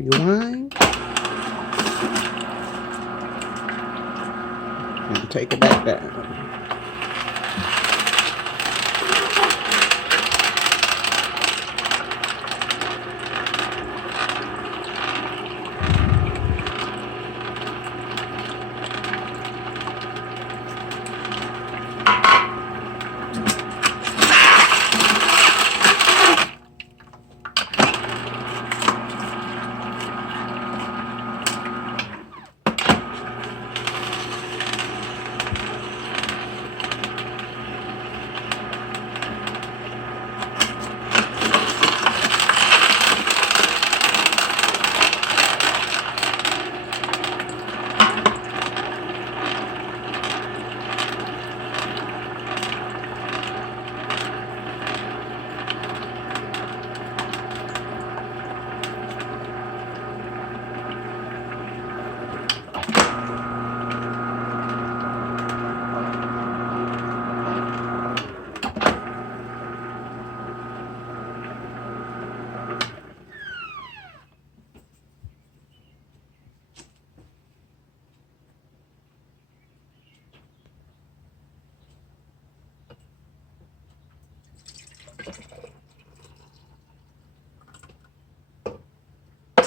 Rewind. And take it back down.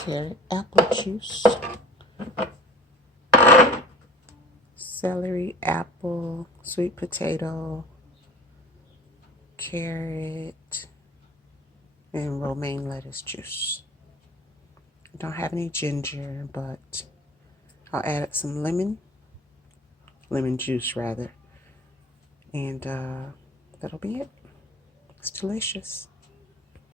Carrot, apple juice, celery, apple, sweet potato, carrot, and romaine lettuce juice. I don't have any ginger, but I'll add some lemon juice rather, and that'll be it. It's delicious.